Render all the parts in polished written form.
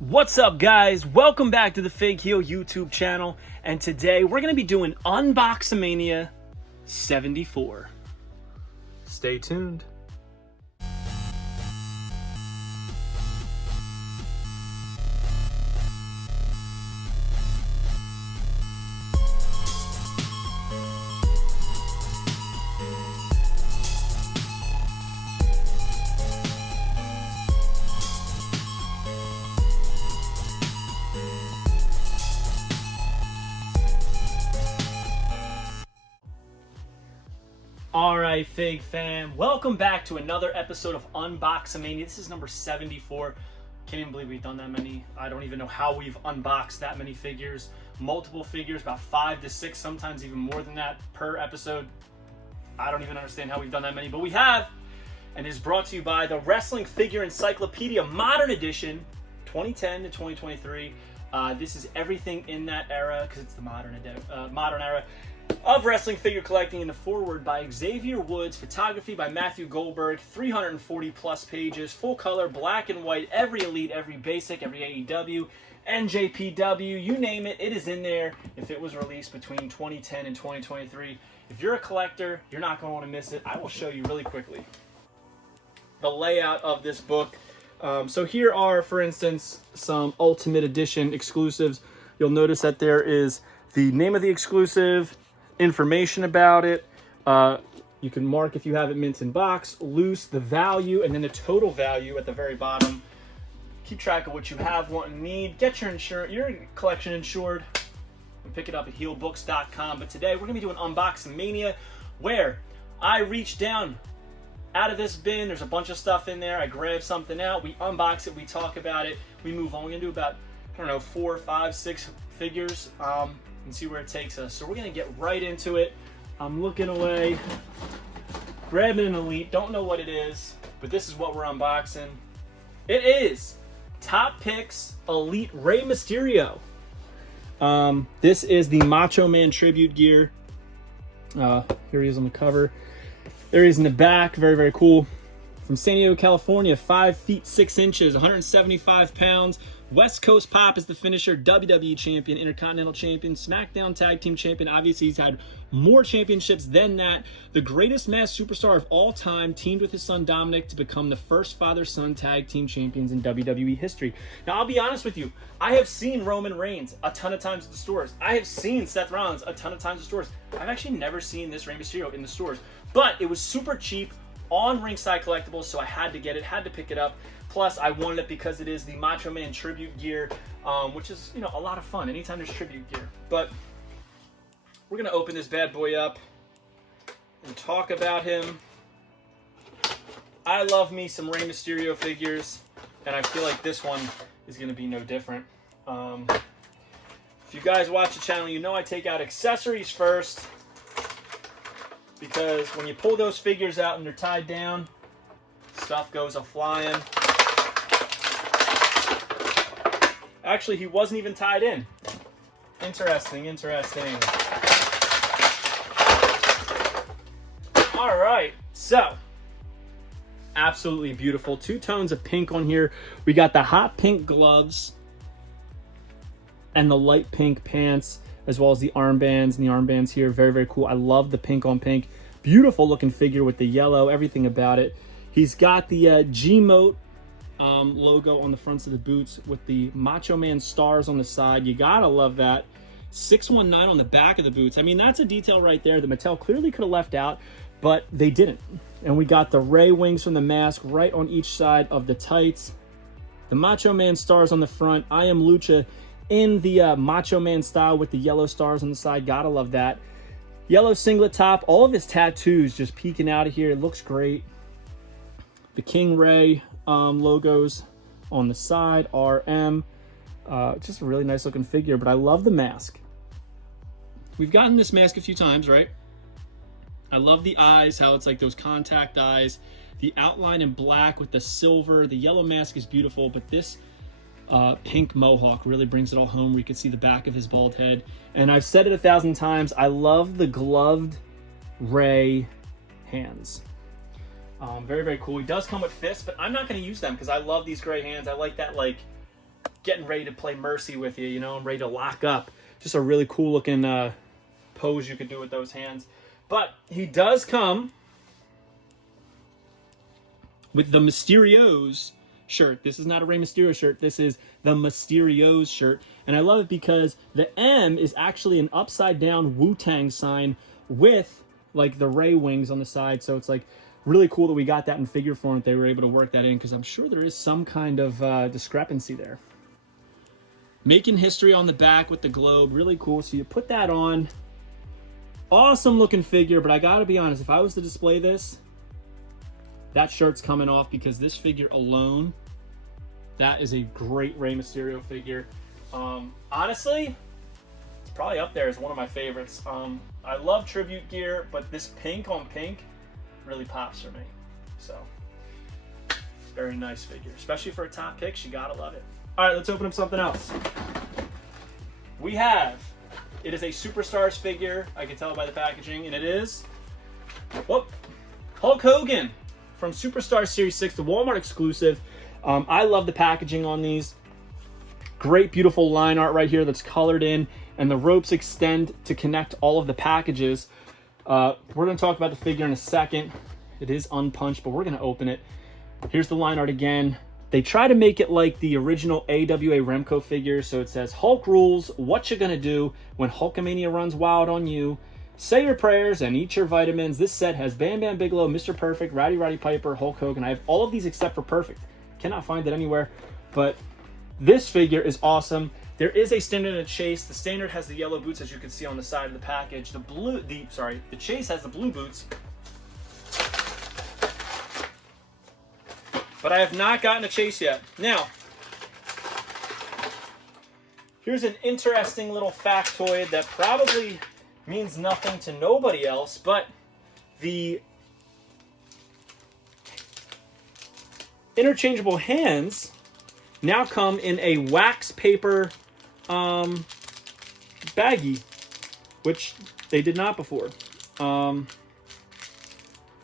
What's up, guys? Welcome back to the Fake Heel YouTube channel, and today we're going to be doing UNBOXAMANIA 74. Stay tuned. Alright, Fake fam, welcome back to another episode of UNBOXAMANIA. This is number 74. Can't even believe we've done that many. I don't even know how we've unboxed that many figures. Multiple figures, about 5 to 6, sometimes even more than that per episode. I don't even understand how we've done that many, but we have. And it is brought to you by the Wrestling Figure Encyclopedia Modern Edition, 2010 to 2023. This is everything in that era, because it's the modern era of wrestling figure collecting. In the foreword by Xavier Woods, photography by Matthew Goldberg, 340 plus pages, full color, black and white, every elite, every basic, every AEW, NJPW, you name it, it is in there if it was released between 2010 and 2023. If you're a collector, you're not going to want to miss it. I will show you really quickly the layout of this book. So here are, for instance, some Ultimate Edition exclusives. You'll notice that there is the name of the exclusive, information about it. You can mark if you have it mint in box, loose, the value, and then the total value at the very bottom. Keep track of what you have, want, and need. Get your collection insured and pick it up at heelbooks.com. But today we're going to be doing UNBOXAMANIA, where I reach down out of this bin. There's a bunch of stuff in there. I grab something out, we unbox it, we talk about it, we move on. We're going to do about, I don't know, 4, 5, 6 figures. And see where it takes us. So we're going to get right into it. I'm looking away, grabbing an elite, don't know what it is, but this is what we're unboxing. It is Top Picks Elite Rey Mysterio. This is the Macho Man tribute gear. Here he is on the cover. There he is in the back, very, very cool. From San Diego, California, 5 feet 6 inches, 175 pounds. West Coast Pop is the finisher, WWE champion, Intercontinental champion, SmackDown Tag Team champion. Obviously, he's had more championships than that. The greatest masked superstar of all time, teamed with his son Dominic to become the first father-son tag team champions in WWE history. Now, I'll be honest with you. I have seen Roman Reigns a ton of times at the stores. I have seen Seth Rollins a ton of times at the stores. I've actually never seen this Rey Mysterio in the stores. But it was super cheap on Ringside Collectibles, so I had to get it, had to pick it up. Plus, I wanted it because it is the Macho Man tribute gear, which is, you know, a lot of fun anytime there's tribute gear. But we're going to open this bad boy up and talk about him. I love me some Rey Mysterio figures, and I feel like this one is going to be no different. If you guys watch the channel, you know I take out accessories first, because when you pull those figures out and they're tied down, stuff goes a-flying. Actually, he wasn't even tied in. Interesting, interesting. All right, so absolutely beautiful. 2 tones of pink on here. We got the hot pink gloves and the light pink pants, as well as the armbands, and the armbands here, very, very cool. I love the pink on pink. Beautiful looking figure with the yellow, everything about it. He's got the G-Mote logo on the fronts of the boots with the Macho Man stars on the side. You gotta love that. 619 on the back of the boots. I mean, that's a detail right there that Mattel clearly could have left out, but they didn't. And we got the Rey wings from the mask right on each side of the tights. The Macho Man stars on the front. I Am Lucha in the Macho Man style with the yellow stars on the side. Gotta love that. Yellow singlet top. All of his tattoos just peeking out of here. It looks great. The King Rey logos on the side. RM. Just a really nice looking figure, but I love the mask. We've gotten this mask a few times, right? I love the eyes, how it's like those contact eyes. The outline in black with the silver. The yellow mask is beautiful, but this pink mohawk really brings it all home, where you can see the back of his bald head. And I've said it 1,000 times, I love the gloved Rey hands. Very, very cool. He does come with fists, but I'm not going to use them because I love these gray hands. I like that, like, getting ready to play Mercy with you, you know, and ready to lock up. Just a really cool looking pose you could do with those hands. But he does come with the Mysterios shirt. This is not a Rey Mysterio shirt. This is the Mysterios shirt. And I love it because the M is actually an upside down Wu-Tang sign with like the Rey wings on the side. So it's like really cool that we got that in figure form. They were able to work that in because I'm sure there is some kind of discrepancy there. Making history on the back with the globe. Really cool. So you put that on. Awesome looking figure, but I gotta be honest, if I was to display this, that shirt's coming off because this figure alone, that is a great Rey Mysterio figure. Honestly, it's probably up there as one of my favorites. I love tribute gear, but this pink on pink really pops for me. So, very nice figure, especially for a top pick. You gotta love it. All right, let's open up something else. We have, it is a Superstars figure. I can tell by the packaging, and it is, whoop, Hulk Hogan from Superstars Series 6, the Walmart exclusive. I love the packaging on these. Great, beautiful line art right here that's colored in, and the ropes extend to connect all of the packages. We're going to talk about the figure in a second. It is unpunched, but we're going to open it. Here's the line art again. They try to make it like the original AWA Remco figure, so it says, Hulk rules, what you gonna do when Hulkamania runs wild on you? Say your prayers and eat your vitamins. This set has Bam Bam Bigelow, Mr. Perfect, Roddy Piper, Hulk Hogan. I have all of these except for Perfect. Cannot find it anywhere, but this figure is awesome. There is a standard and a chase. The standard has the yellow boots, as you can see on the side of the package. The chase has the blue boots. But I have not gotten a chase yet. Now, here's an interesting little factoid that probably means nothing to nobody else, but the interchangeable hands now come in a wax paper baggie, which they did not before.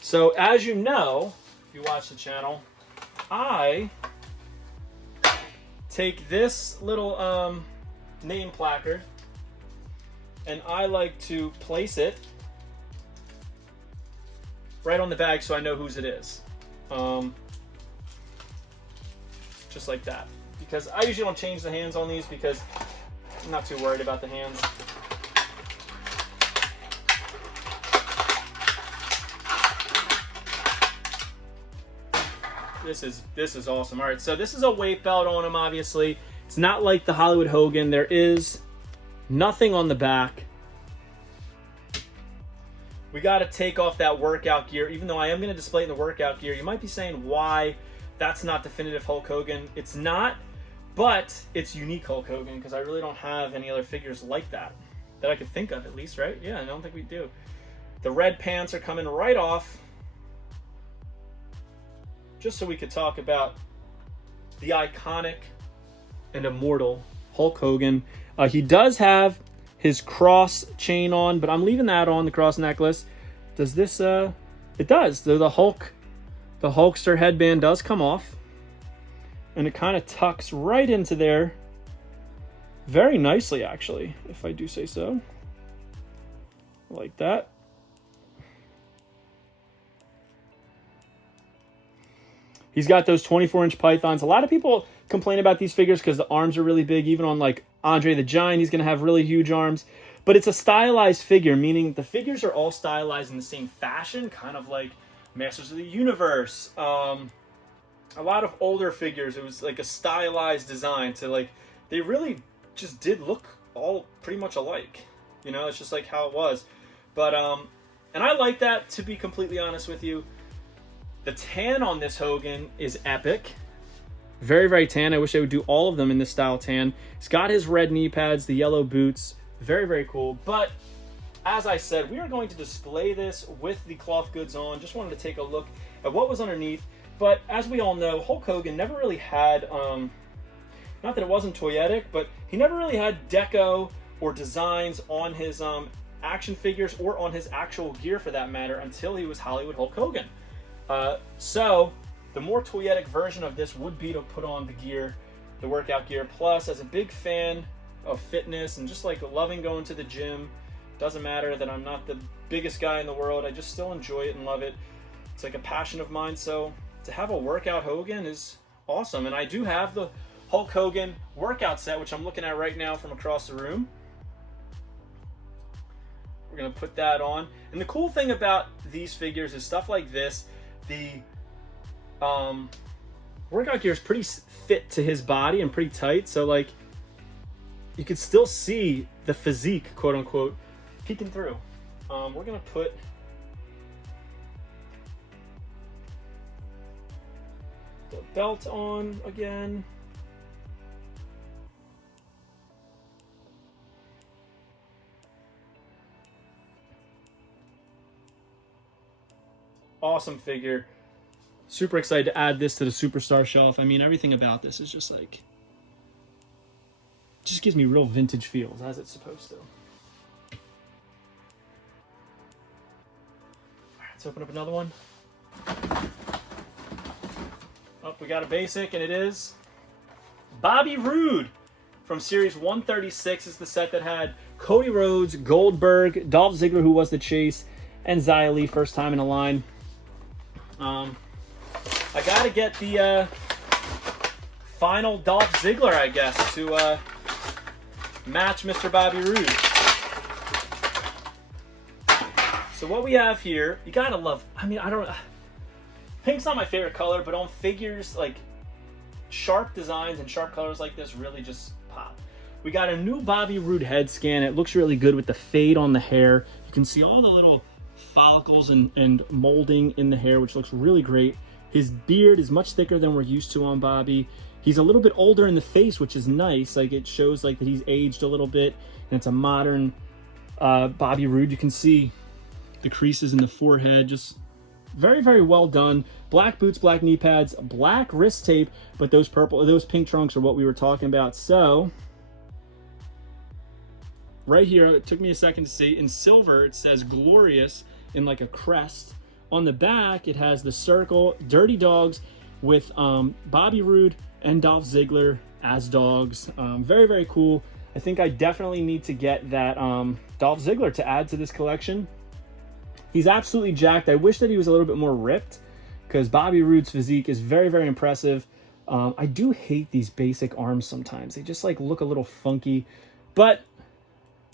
So as you know, if you watch the channel, I take this little name placard and I like to place it right on the bag so I know whose it is. Just like that. Because I usually don't change the hands on these because I'm not too worried about the hands. This is awesome. All right, so this is a weight belt on him, obviously. It's not like the Hollywood Hogan. There is nothing on the back. We got to take off that workout gear, even though I am going to display it in the workout gear. You might be saying why that's not definitive Hulk Hogan. It's not, but it's unique Hulk Hogan because I really don't have any other figures like that I could think of, at least, right? Yeah, I don't think we do. The red pants are coming right off. Just so we could talk about the iconic and immortal Hulk Hogan. He does have his cross chain on, but I'm leaving that on, the cross necklace. Does this, it does. The Hulkster headband does come off. And it kind of tucks right into there very nicely, actually, if I do say so. Like that. He's got those 24-inch pythons. A lot of people complain about these figures because the arms are really big. Even on like Andre the Giant, he's going to have really huge arms. But it's a stylized figure, meaning the figures are all stylized in the same fashion, kind of like Masters of the Universe. A lot of older figures, it was like a stylized design to like, they really just did look all pretty much alike. You know, it's just like how it was. But, and I like that, to be completely honest with you. The tan on this Hogan is epic. Very, very tan. I wish I would do all of them in this style tan. He's got his red knee pads, the yellow boots. Very, very cool. But as I said, we are going to display this with the cloth goods on. Just wanted to take a look at what was underneath. But as we all know, Hulk Hogan never really had, not that it wasn't toyetic, but he never really had deco or designs on his action figures or on his actual gear for that matter until he was Hollywood Hulk Hogan. So the more toyetic version of this would be to put on the gear the workout gear. Plus, as a big fan of fitness and just like loving going to the gym, doesn't matter that I'm not the biggest guy in the world, I just still enjoy it and love it. It's like a passion of mine, so to have a workout Hogan is awesome. And I do have the Hulk Hogan workout set, which I'm looking at right now from across the room. We're gonna put that on. And the cool thing about these figures is stuff like this. The workout gear is pretty fit to his body and pretty tight. So like, you can still see the physique, quote unquote, peeking through. We're gonna put the belt on again. Awesome figure. Super excited to add this to the Superstar shelf. I mean, everything about this is just like, just gives me real vintage feels, as it's supposed to. All right, let's open up another one. Oh, we got a basic, and it is Bobby Roode from Series 136. Is the set that had Cody Rhodes, Goldberg, Dolph Ziggler, who was the chase, and Xia Li, first time in a line. I gotta get the final Dolph Ziggler, I guess, to match Mr. Bobby Roode. So what we have here, you gotta love, I mean, pink's not my favorite color, but on figures, like, sharp designs and sharp colors like this really just pop. We got a new Bobby Roode head scan. It looks really good with the fade on the hair. You can see all the little follicles and molding in the hair, which looks really great. His beard is much thicker than we're used to on Bobby. He's a little bit older in the face, which is nice. Like, it shows like that he's aged a little bit, and it's a modern Bobby Roode. You can see the creases in the forehead, just very, very well done. Black boots, black knee pads, black wrist tape, but those pink trunks are what we were talking about. So right here, it took me a second to see, in silver it says Glorious in like a crest. On the back it has the circle, Dirty Dogs, with Bobby Roode and Dolph Ziggler as dogs. Very, very cool. I think I definitely need to get that Dolph Ziggler to add to this collection. He's absolutely jacked. I wish that he was a little bit more ripped, because Bobby Roode's physique is very, very impressive. I do hate these basic arms sometimes. They just like look a little funky, but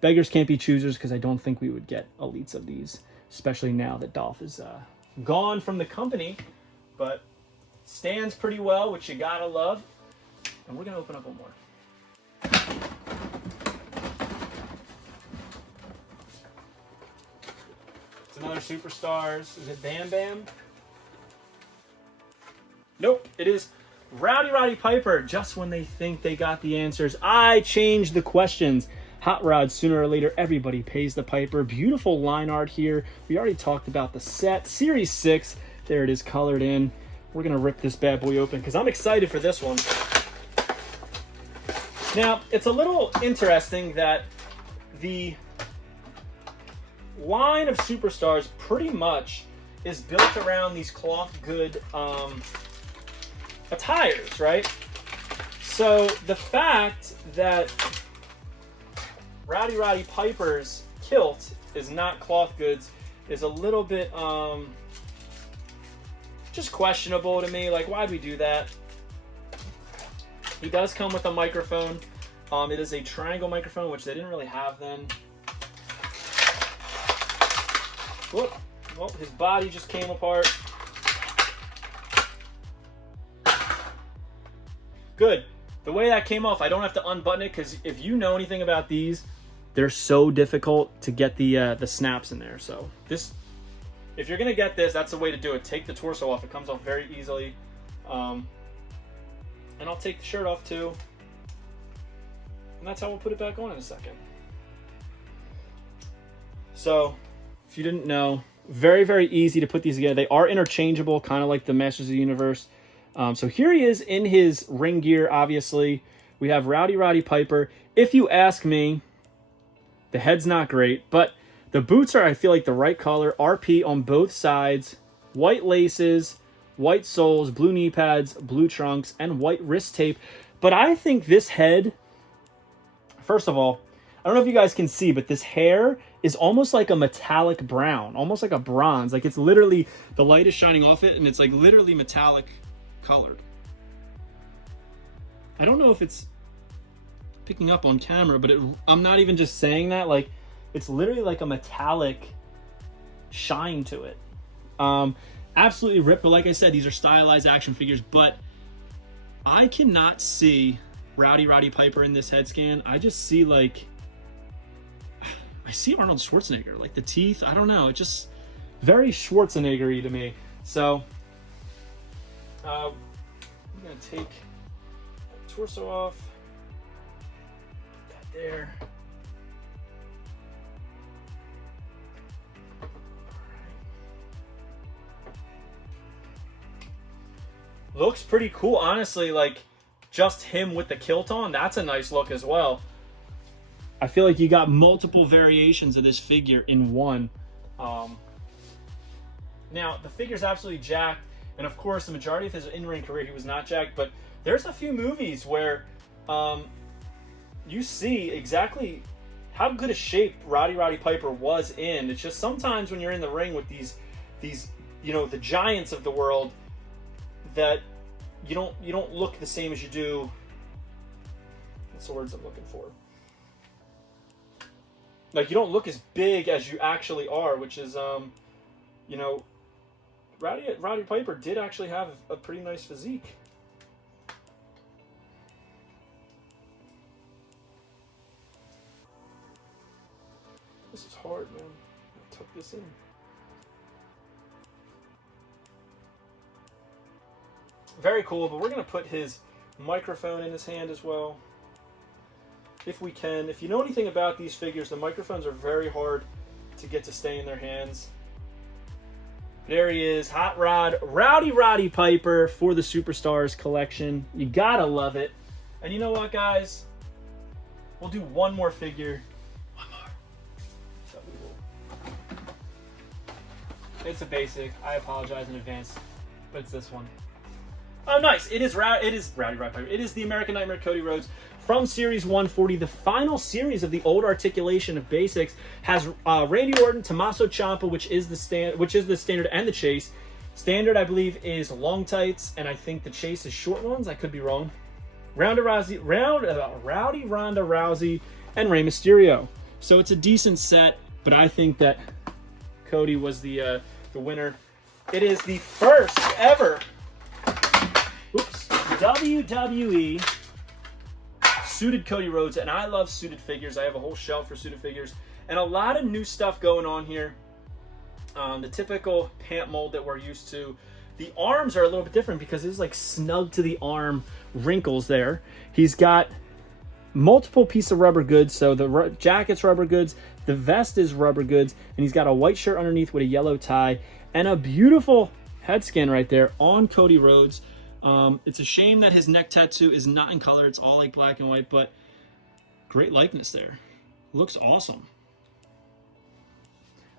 beggars can't be choosers, because I don't think we would get elites of these, especially now that Dolph is gone from the company, but stands pretty well, which you gotta love. And we're gonna open up one more. It's another Superstars. Is it Bam Bam? Nope, it is Roddy Piper. Just when they think they got the answers, I changed the questions. Hot rods, sooner or later, everybody pays the piper. Beautiful line art here. We already talked about the set. Series 6, there it is, colored in. We're gonna rip this bad boy open, because I'm excited for this one. Now, it's a little interesting that the line of Superstars pretty much is built around these cloth good attires, right? So the fact that Roddy Piper's kilt is not cloth goods is a little bit just questionable to me. Like, why'd we do that? He does come with a microphone. It is a triangle microphone, which they didn't really have then. Whoop. Well, his body just came apart. Good. The way that came off, I don't have to unbutton it, because if you know anything about these, they're so difficult to get the snaps in there. So this, if you're gonna get this, that's the way to do it. Take the torso off; it comes off very easily. And I'll take the shirt off too, and that's how we'll put it back on in a second. So, if you didn't know, very, very easy to put these together. They are interchangeable, kind of like the Masters of the Universe. So here he is in his ring gear. Obviously, we have Roddy Piper. If you ask me, the head's not great, but the boots are, I feel like, the right color. RP on both sides, white laces, white soles, blue knee pads, blue trunks, and white wrist tape. But I think this head, first of all, I don't know if you guys can see, but this hair is almost like a metallic brown, almost like a bronze. Like it's literally, the light is shining off it and it's like literally metallic colored. I don't know if it's picking up on camera, but I'm not even just saying that. Like, it's literally like a metallic shine to it. Absolutely ripped, but like I said, these are stylized action figures, but I cannot see Roddy Piper in this head scan. I just see like, I see Arnold Schwarzenegger, like the teeth, I don't know, it just very Schwarzenegger-y to me. So I'm gonna take the torso off, put that there. Looks pretty cool, honestly. Like, just him with the kilt on, that's a nice look as well. I feel like you got multiple variations of this figure in one. Now, the figure's absolutely jacked, and of course, the majority of his in-ring career, he was not jacked, but there's a few movies where you see exactly how good a shape Roddy Piper was in. It's just sometimes when you're in the ring with these you know, the giants of the world, that you don't look the same as you do. What's the words I'm looking for? Like, you don't look as big as you actually are, which is, you know, Roddy Piper did actually have a pretty nice physique. This is hard, man. I took this in. Very cool, but we're going to put his microphone in his hand as well, if we can. If you know anything about these figures, the microphones are very hard to get to stay in their hands. There he is, Hot Rod, Roddy Piper for the Superstars collection. You gotta love it. And you know what, guys? We'll do one more figure. One more. So we will. It's a basic. I apologize in advance, but it's this one. Oh, nice. It is Roddy Piper. It is the American Nightmare Cody Rhodes from Series 140. The final series of the old articulation of basics has Randy Orton, Tommaso Ciampa, which is the standard and the chase. Standard, I believe, is long tights, and I think the chase is short ones. I could be wrong. Rowdy, Ronda Rousey, and Rey Mysterio. So it's a decent set, but I think that Cody was the winner. It is the first ever WWE suited Cody Rhodes, and I love suited figures. I have a whole shelf for suited figures, and a lot of new stuff going on here. The typical pant mold that we're used to. The arms are a little bit different because it's like snug to the arm wrinkles there. He's got multiple pieces of rubber goods, so the jacket's rubber goods, the vest is rubber goods, and he's got a white shirt underneath with a yellow tie, and a beautiful head scan right there on Cody Rhodes. It's a shame that his neck tattoo is not in color. It's all like black and white, but great likeness there. Looks awesome.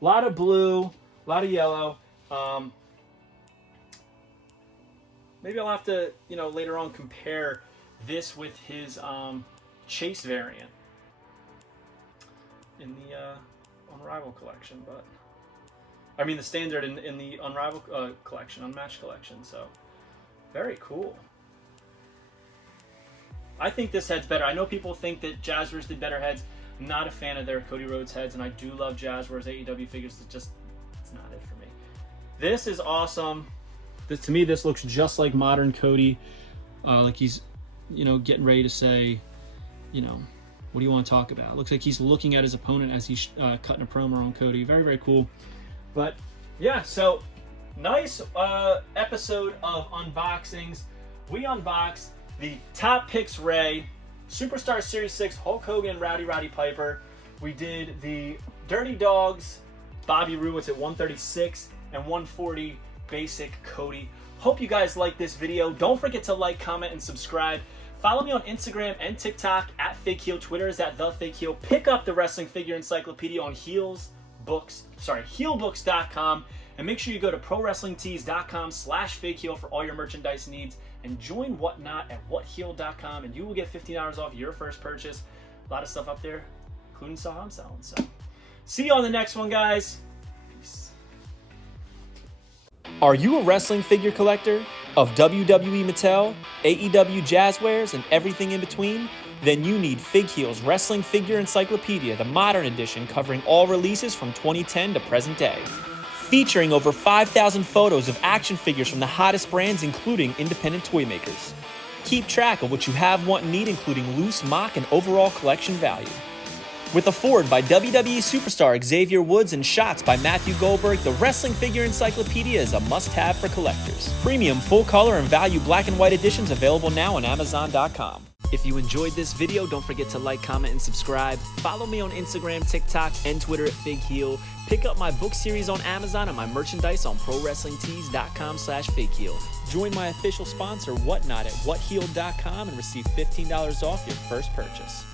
A lot of blue, a lot of yellow. Maybe I'll have to, you know, later on compare this with his chase variant in the Unrivaled collection, but I mean the standard in the Unrivaled collection, Unmatched collection. So very cool. I think this head's better. I know people think that Jazzwares did better heads. I'm not a fan of their Cody Rhodes heads, and I do love Jazzwares AEW figures. It's not it for me. This is awesome. To me, this looks just like modern Cody. Like he's, you know, getting ready to say, you know, what do you want to talk about? Looks like he's looking at his opponent as he's cutting a promo on Cody. Very, very cool. But yeah, so nice episode of unboxings. We unboxed the Top Picks Rey, Superstar Series 6, Hulk Hogan, Roddy Piper. We did the Dirty Dogs, Bobby Roode, what's it, 136 and 140 basic Cody. Hope you guys like this video. Don't forget to like, comment, and subscribe. Follow me on Instagram and TikTok at Fake Heel. Twitter is at The Fake Heel. Pick up the Wrestling Figure Encyclopedia on heelbooks.com. And make sure you go to prowrestlingtees.com/fakeheel for all your merchandise needs. and join Whatnot at whathealed.com, and you will get $15 off your first purchase. A lot of stuff up there, including stuff I'm selling. So, see you on the next one, guys. Peace. Are you a wrestling figure collector of WWE Mattel, AEW Jazzwares, and everything in between? Then you need Fig Heel's Wrestling Figure Encyclopedia, the modern edition covering all releases from 2010 to present day. Featuring over 5,000 photos of action figures from the hottest brands, including independent toy makers. Keep track of what you have, want, and need, including loose, mock, and overall collection value. With a foreword by WWE superstar Xavier Woods and shots by Matthew Goldberg, the Wrestling Figure Encyclopedia is a must-have for collectors. Premium, full-color, and value black and white editions available now on Amazon.com. If you enjoyed this video, don't forget to like, comment, and subscribe. Follow me on Instagram, TikTok, and Twitter at FigHeel. Pick up my book series on Amazon and my merchandise on ProWrestlingTees.com/FigHeel. Join my official sponsor, Whatnot, at whathealed.com and receive $15 off your first purchase.